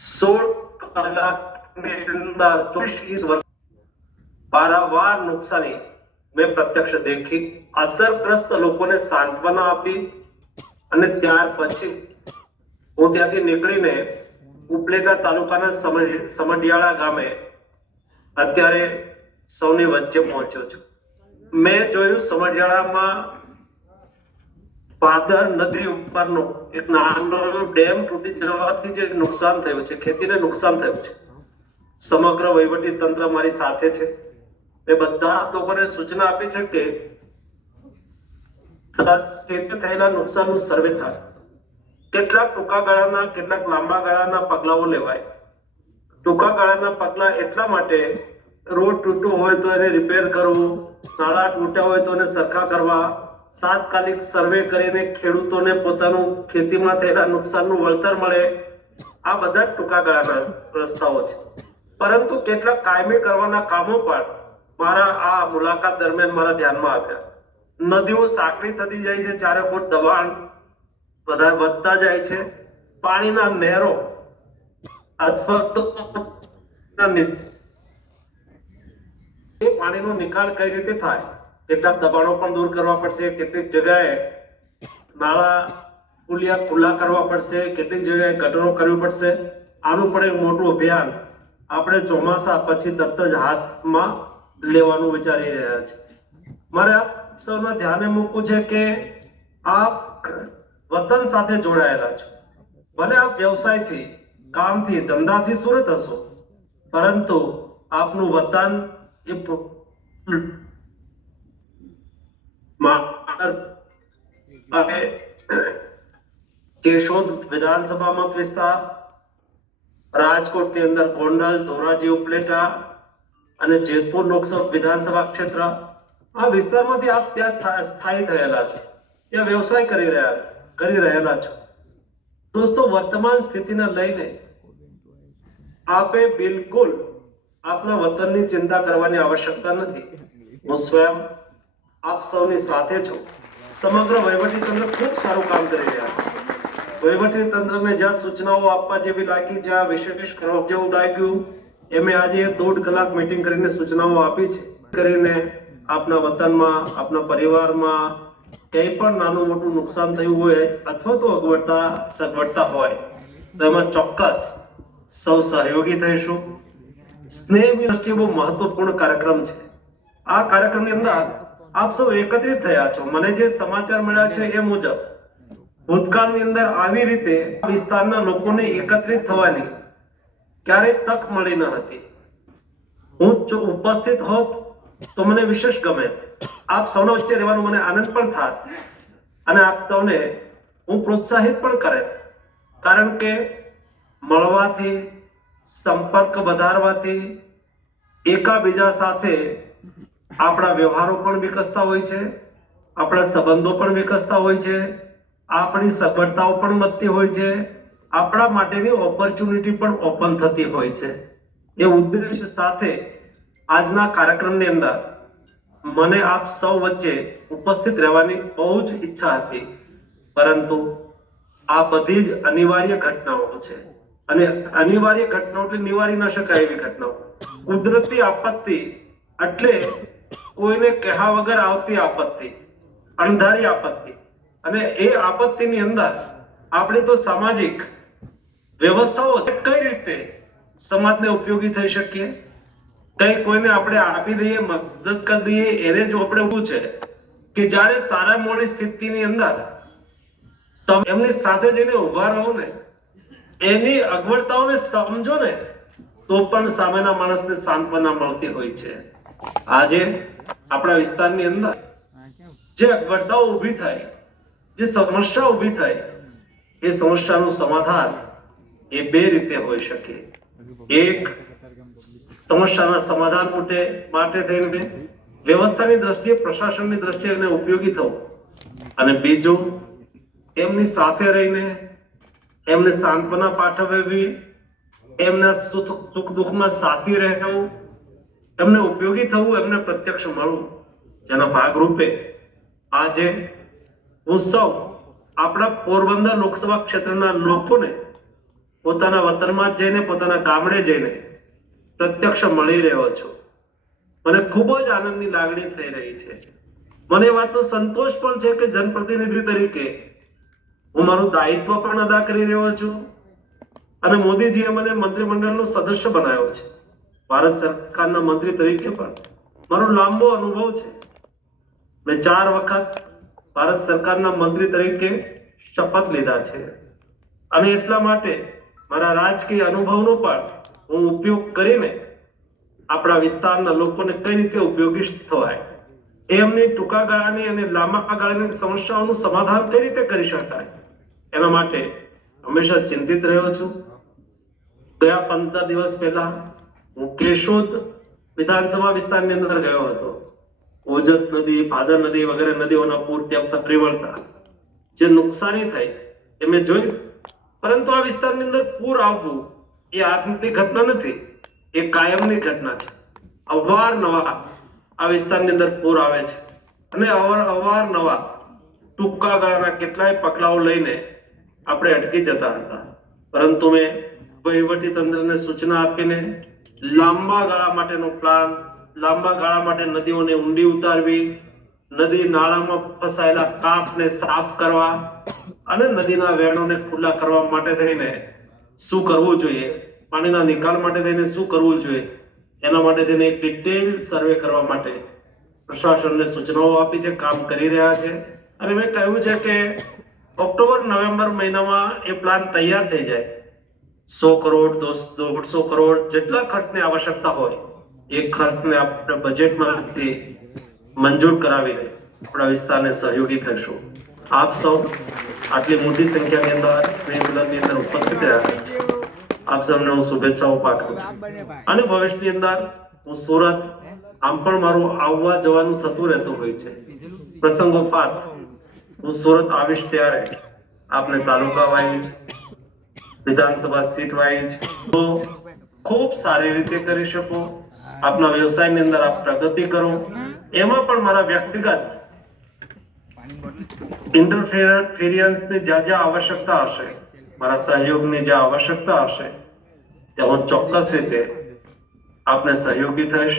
16 કલાકની અંદર 24 વર્ષ પારાવાર નુકસાની મેં પ્રત્યક્ષ દેખી, અસરગ્રસ્ત લોકોને સાંત્વના આપી અને ત્યાર પછી હું ત્યાંથી નીકળીને ઉપલેટા તાલુકાના સમઢિયાળા ગામે અત્યારે સૌની વચ્ચે પહોંચ્યો છું. મેં જોયું સમઢિયાળામાં પાદર નદી ઉપરનો એક નાનો ડેમ તૂટી જવાથી જે નુકસાન થયું છે, ખેતીને નુકસાન થયું છે, સમગ્ર વહીવટી તંત્ર મારી સાથે છે. એ બધા લોકોને સૂચના આપી છે કે ખેતી થયેલા નુકસાનનું સર્વે થાય. કેટલાક ટૂંકા ગાળાના, કેટલાક લાંબા ગાળાના પગલાઓ લેવાય. ટૂંકા ગાળાના પગલા એટલા માટે, રોડ તૂટ્યો હોય તો એને રિપેર કરવું, નાળા તૂટ્યા હોય તો એને સરખા કરવા, તાત્કાલિક સર્વે કરીને ખેડૂતોને પોતાનું ખેતીમાં થયેલા નુકસાનનું વળતર મળે. આ બધા ટૂંકા ગાળાના રસ્તાઓ છે. પરંતુ કેટલાક કાયમી કરવાના કામો પણ મારા આ મુલાકાત દરમિયાન મારા ધ્યાનમાં આવ્યા. નદીઓ સાંકડી થતી જાય છે, ચારે કોર દબાણ બધા વધતા જાય છે. પાણીના નહેરો અથવા તો પાણીનો નિકાલ કઈ રીતે થાય, કેટલાક દબાણો પણ દૂર કરવા પડશે. કેટલીક જગ્યાએ નાળા પુલિયા ખુલ્લા કરવા પડશે, કેટલીક જગ્યાએ ગટરો કરવી પડશે. આનું પણ એક મોટું અભિયાન આપણે ચોમાસા પછી તરત જ હાથમાં લેવાનું વિચારી રહ્યા છે. મારે આપ સૌના ધ્યાને મૂકવું છે કે આપ વતન સાથે જોડાયેલા છો. ભલે આપ વ્યવસાયથી, કામથી, ધંધાથી સુરત હશો, પરંતુ આપનું વતન એ કેશોદ વિધાનસભા મત વિસ્તાર, રાજકોટની અંદર ગોંડલ, ધોરાજી, ઉપલેટા અને જેતપુર લોકસભા વિધાનસભા ક્ષેત્ર, આ વિસ્તારમાંથી આપ ત્યાં સ્થાયી થયેલા છો, ત્યાં વ્યવસાય કરી રહેલા છો. દોસ્તો, વર્તમાન સ્થિતિને લઈને આપે બિલકુલ આપના વતનની ચિંતા કરવાની આવશ્યકતા નથી. હું સ્વયં આપ સૌની સાથે છું. સમગ્ર વહીવટી તંત્ર ખૂબ સારું કામ કરી રહ્યા છે. વહીવટી તંત્રને જ્યાં સૂચનાઓ આપવા જેવી લાગી, જ્યાં વિશેષ કરવા જેવું લાગ્યું, એમે આજે 1.5 કલાક મીટિંગ કરીને સૂચનાઓ આપી છે. કરીને આપના વતનમાં, આપના પરિવારમાં કંઈ પણ નાનું મોટું નુકસાન થયું હોય અથવા તો સગવડતા હોય તો એમાં ચોક્કસ સૌ સહયોગી થઈશું. સ્નેહની દ્રષ્ટિએ બહુ મહત્વપૂર્ણ કાર્યક્રમ છે. આ કાર્યક્રમની અંદર આપ સૌ એકત્રિત થયા છો. મને જે સમાચાર મળ્યા છે એ મુજબ ભૂતકાળની અંદર આવી રીતે વિસ્તારના લોકોને એકત્રિત થવાની ક્યારેય તક મળી ન હતી. હું જો ઉપસ્થિત હોત તો મને વિશેષ ગમે. આપ સૌના વચ્ચે રહેવાનું મને આનંદ પણ થાત અને આપ સૌને હું પ્રોત્સાહિત પણ કરે. કારણ કે મળવાથી, સંપર્ક વધારવાથી એકાબીજા સાથે આપણા વ્યવહારો પણ વિકસતા હોય છે, આપણા સંબંધો પણ વિકસતા હોય છે, આપણી સગવડતાઓ પણ વધતી હોય છે, આપણા માટેની ઓપોર્ચ્યુનિટી પણ ઓપન થતી હોય છે. એ ઉદ્દેશ સાથે આજના કાર્યક્રમની અંદર મને આપ સૌ વચ્ચે ઉપસ્થિત રહેવાની બહુ જ ઈચ્છા હતી. પરંતુ આ બધી જ અનિવાર્ય ઘટનાઓ છે અને અનિવાર્ય ઘટનાઓ એટલે નિવારી ન શકાય એવી ઘટનાઓ. કુદરતી આપત્તિ એટલે કોઈને કહ્યા વગર આવતી આપત્તિ, અણધારી આપત્તિ. અને એ આપત્તિની અંદર આપણી તો સામાજિક વ્યવસ્થાઓ કઈ રીતે સમાજને ઉપયોગી થઈ શકીએ, કઈ કોઈને આપણે આપી દઈએ, મદદ કરી દઈએ, એને જ આપણે એવું છે કે જ્યારે સારા મોડી સ્થિતિની અંદર તમે એમની સાથે જઈને ઉભા રહો ને, એની અગવડતાઓને સમજો ને, તો પણ સામેના માણસને સાંત્વના મળતી હોય છે. આજે આપણા વિસ્તારની અંદર જે અગવડતાઓ ઊભી થાય, જે સમસ્યા ઊભી થાય, એ સમસ્યાનું સમાધાન એ બે રીતે હોઈ શકે. એક, સમસ્યાના સમાધાન માટે થઈને વ્યવસ્થાની દ્રષ્ટિએ, પ્રશાસનની દ્રષ્ટિએ એને ઉપયોગી થવું, અને બીજું એમની સાથે રહીને એમને સાંત્વના પાઠવવી, એમના સુખ દુઃખમાં સાથી રહેવું, એમને ઉપયોગી થવું, એમને પ્રત્યક્ષ મળવું. જેના ભાગરૂપે આજે હું સૌ આપણા પોરબંદર લોકસભા ક્ષેત્રના લોકોને પોતાના વતનમાં જ જઈને, પોતાના ગામડે જઈને પ્રત્યક્ષ મળી રહ્યો છું. મને ખૂબ જ આનંદની લાગણી થઈ રહી છે. મને એ વાતનો સંતોષ પણ છે કે જનપ્રતિનિધિ તરીકે હું મારું દાયિત્વ પણ અદા કરી રહ્યો છું અને મોદીજીએ મને મંત્રીમંડળનો સદસ્ય બનાવ્યો છે. ભારત સરકારના મંત્રી તરીકે પણ મારો લાંબો અનુભવ છે. મેં 4 વખત ભારત સરકારના મંત્રી તરીકે શપથ લીધા છે અને એટલા માટે મારા રાજકીય અનુભવનો પણ હું ઉપયોગ કરીને આપણા વિસ્તારના લોકોને કઈ રીતે ઉપયોગી થવાય, એમની ટૂંકા ગાળાની અને લાંબા ગાળાની સમસ્યાઓનું સમાધાન કઈ રીતે કરી શકાય, એના માટે હંમેશા ચિંતિત રહ્યો છું. ગયા 15 દિવસ પહેલા હું કેશોદ વિધાનસભા વિસ્તારની અંદર ગયો હતો. ઓજત નદી, ભાદર નદી વગેરે નદીઓના પૂર ત્યાં ફરી વળતા જે નુકસાની થઈ એ મેં જોયું. પરંતુ આ વિસ્તારની અંદર પૂર આવવું એ આજની ઘટના નથી, એ કાયમની ઘટના છે. અવારનવાર આ વિસ્તારની અંદર પૂર આવે છે અને અવારનવાર ટૂંકા ગાળાના કેટલાય પગલાઓ લઈને આપણે અટકી જતા હતા. પરંતુ મેં વહીવટી તંત્રને સૂચના આપીને લાંબા ગાળા માટેનો પ્લાન, લાંબા ગાળા માટે નદીઓને ઊંડી ઉતારવી, નદી નાળામાં ફસાયેલા કાંપને સાફ કરવા અને નદીના વહેણોને ખુલ્લા કરવા માટે થઈને શું કરવું જોઈએ, પાણીના નિકાલ માટે થઈને શું કરવું જોઈએ, એના માટે થઈને એક ડિટેલ સર્વે કરવા માટે પ્રશાસનને સૂચનાઓ આપી છે, કામ કરી રહ્યા છે. અને મેં કહ્યું છે કે ઓક્ટોબર-નવેમ્બર મહિનામાં એ પ્લાન તૈયાર થઈ જાય. 100 કરોડ 150 કરોડ જેટલા ખર્ચની આવશ્યકતા હોય એ ખર્ચને આપણે બજેટમાંથી મંજૂર કરાવીને આપણા વિસ્તારને સહયોગી થઈશું. આપ સૌ આટલી મોટી સંખ્યાની અંદર સ્નેહ મિલનની અંદર ઉપસ્થિત રહ્યા છે. આપ સૌને હું શુભેચ્છાઓ પાઠવું છું અને ભવિષ્યની અંદર હું સુરત આમ પણ મારું આવવા જવાનું થતું રહેતું હોય છે. પ્રસંગોપાત હું સુરત આવીશ ત્યારે આપને તાલુકા વાઇઝ, વિધાનસભા સીટ વાઇઝ તો ખૂબ સારી રીતે કરી શકો. આપના વ્યવસાયની અંદર આપ પ્રગતિ કરો. એમાં પણ મારા વ્યક્તિગત ઇન્ટરફિયરન્સની જ્યાં આવશ્યકતા હશે, મારા સહયોગની જ્યાં આવશ્યકતા હશે ત્યાં હું ચોક્કસ રીતે આપને સહયોગી થઈશ.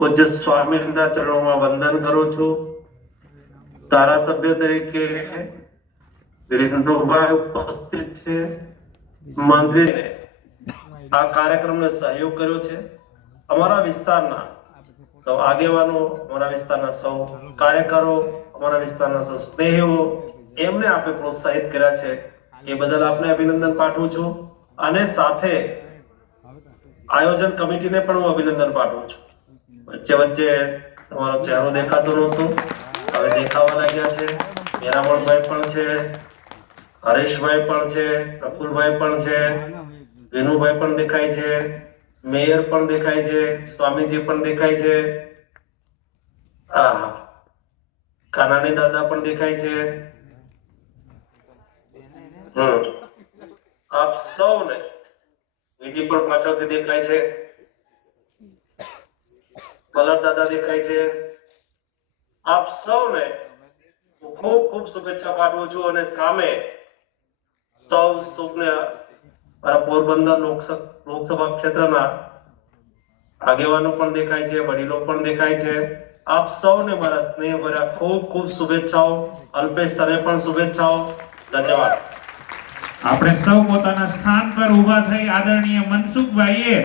પૂજ્ય સ્વામીના ચરણોમાં વંદન કરું છું. ધારાસભ્ય તરીકે વિરેન્દ્રભાઈ ઉપસ્થિત છે. મંત્રીને આ કાર્યક્રમને સહયોગ કર્યો છે. અમારા વિસ્તારના સૌ આગેવાનો, અમારા વિસ્તારના સૌ કાર્યકરો, અમારા વિસ્તારના સૌ સ્નેહીઓ, એમને આપણે પ્રોત્સાહિત કર્યા છે. એ બદલ આપને અભિનંદન પાઠવું છું અને સાથે આયોજન કમિટીને પણ હું અભિનંદન પાઠવું છું. વચ્ચે વચ્ચે તમારો ચહેરો દેખાતો નહોતો, હવે દેખાવા લાગ્યા છે. મેરામણભાઈ પણ છે, હરેશભાઈ પણ છે, પ્રફુલભાઈ પણ છે, વિનુભાઈ પણ દેખાય છે, મેયર પણ દેખાય છે, સ્વામીજી પણ દેખાય છે, કાનાણી દાદા પણ દેખાય છે. આપ સૌને વીડી પણ પાછળથી દેખાય છે, કલર દાદા દેખાય છે. આપ સૌને ખૂબ ખૂબ શુભેચ્છા પાઠવું છું અને સામે સૌ શુભને મારા પોરબંદર લોકસભા ક્ષેત્રના આગેવાનો પણ દેખાય છે, વડીલો પણ દેખાય છે. આપ સૌને મારા સ્નેહભર્યા ખૂબ ખૂબ શુભેચ્છાઓ. અલ્પેશ, તને પણ શુભેચ્છાઓ. ધન્યવાદ. આપણે સૌ પોતાના સ્થાન પર ઊભા થઈ આદરણીય મનસુખભાઈએ